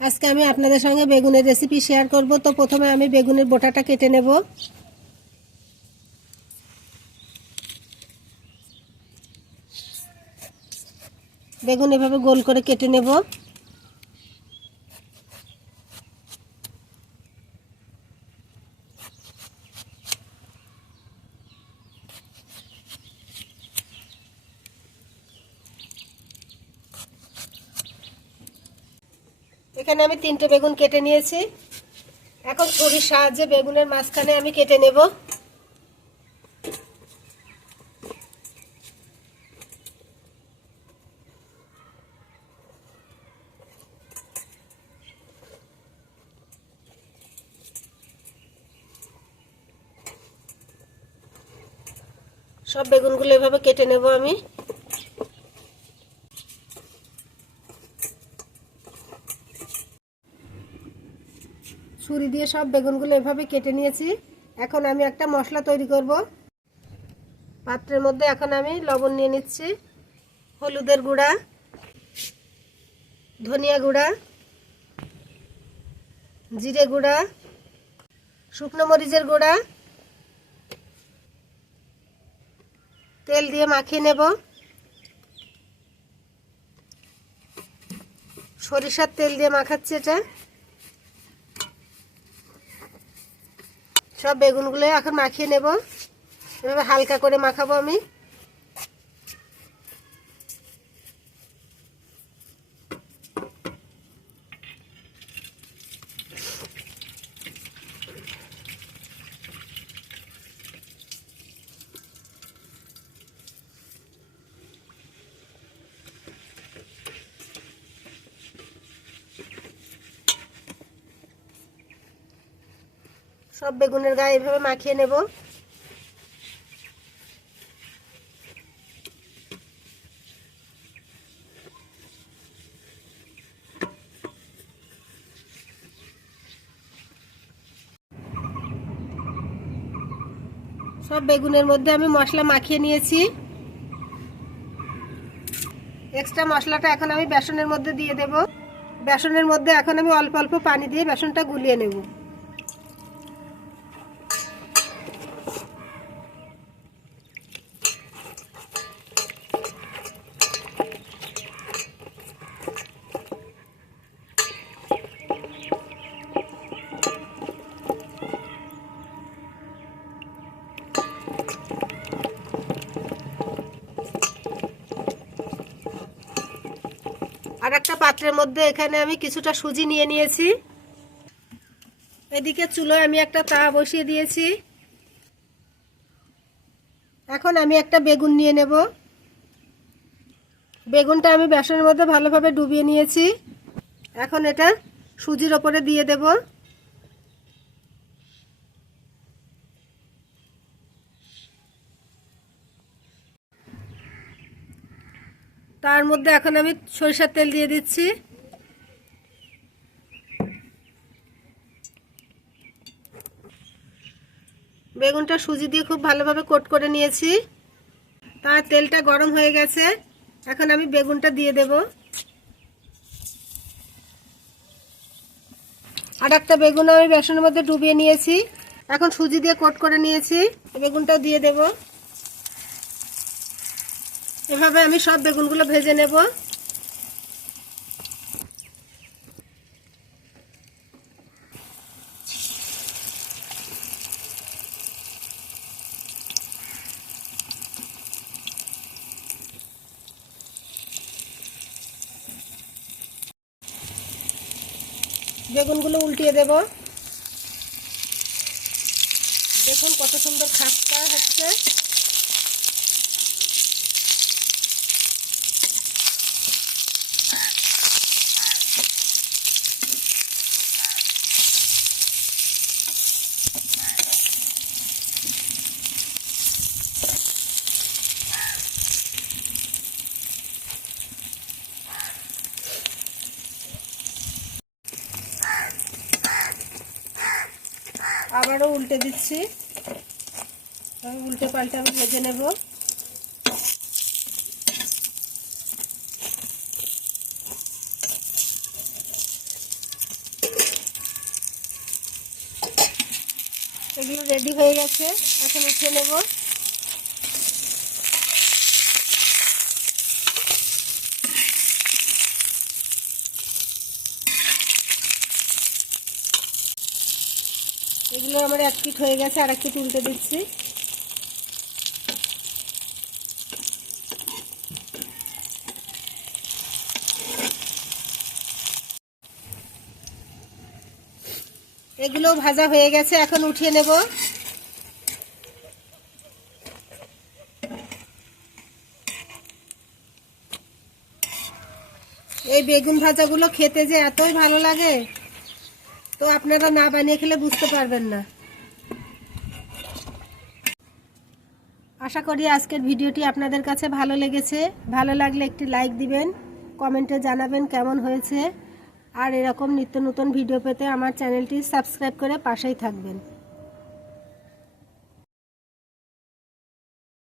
আজকে আমি আপনাদের সঙ্গে বেগুনের রেসিপি শেয়ার করব। তো প্রথমে আমি বেগুনের বোটাটা কেটে নেব। বেগুন এভাবে গোল করে কেটে নেব। এখানে আমি 3টে বেগুন কেটে নিয়েছি। এখন ছুরির সাহায্যে বেগুনের মাঝখানে আমি কেটে নেব। সব বেগুনগুলো এভাবে কেটে নেব আমি। ছুরি দিয়ে সব বেগুনগুলো এভাবে কেটে নিয়েছি। এখন আমি একটা মশলা তৈরি করব। পাত্রের মধ্যে এখন আমি লবণ নিয়ে নিচ্ছি, হলুদের গুঁড়া, ধনিয়া গুঁড়া, জিরে গুঁড়া, শুকনো মরিচের গুঁড়া, তেল দিয়ে মাখিয়ে নেব। সরিষার তেল দিয়ে মাখাচ্ছি এটা। সব বেগুনগুলো এখন মাখিয়ে নেব। এভাবে হালকা করে মাখাবো আমি। সব বেগুনের গায়ে এভাবে মাখিয়ে নেব। সব বেগুনের মধ্যে আমি মশলা মাখিয়ে নিয়েছি। এক্সট্রা মশলাটা এখন আমি বেসনের মধ্যে দিয়ে দেব। বেসনের মধ্যে এখন আমি অল্প অল্প পানি দিয়ে বেসনটা গুলিয়ে নেব। আর একটা পাত্রের মধ্যে এখানে আমি কিছুটা সুজি নিয়ে নিয়েছি। এদিকে চুলোয় আমি একটা তাওয়া বসিয়ে দিয়েছি। এখন আমি একটা বেগুন নিয়ে নেব। বেগুনটা আমি বেসনের মধ্যে ভালোভাবে ডুবিয়ে নিয়েছি। এখন এটা সুজির ওপরে দিয়ে দেব। তার মধ্যে এখন আমি সরিষার তেল দিয়ে দিচ্ছি। বেগুনটা সুজি দিয়ে খুব ভালোভাবে কোট করে নিয়েছি। তার তেলটা গরম হয়ে গেছে। এখন আমি বেগুনটা দিয়ে দেব। আর একটা বেগুন আমি বেসনের মধ্যে ডুবিয়ে নিয়েছি। এখন সুজি দিয়ে কোট করে নিয়েছি। বেগুনটাও দিয়ে দেব। এভাবে আমি সব বেগুনগুলো ভেজে নেব। বেগুনগুলো উল্টিয়ে দেব। দেখুন কত সুন্দর খাস্তা হচ্ছে। আবারও উল্টে দিচ্ছি। উল্টে পাল্টে আমি ভেজে নেব। এগুলো রেডি হয়ে গেছে, এখন উঠিয়ে নেব। এগুলো আমার এক পিঠ হয়ে গেছে, আর এক পিঠ উল্টে দিচ্ছি। এগুলো ভাজা হয়ে গেছে, এখন উঠিয়ে নেব। এই বেগুন ভাজাগুলো খেতে যে এতই ভালো লাগে, তো আপনারা না বানিয়ে খেলে বুঝতে পারবেন না। আশা করি আজকের ভিডিওটি আপনাদের কাছে ভালো লেগেছে। ভালো লাগলে একটি লাইক দিবেন, কমেন্টে জানাবেন কেমন হয়েছে। আর এরকম নিত্য নতুন ভিডিও পেতে আমার চ্যানেলটি সাবস্ক্রাইব করে পাশেই থাকবেন।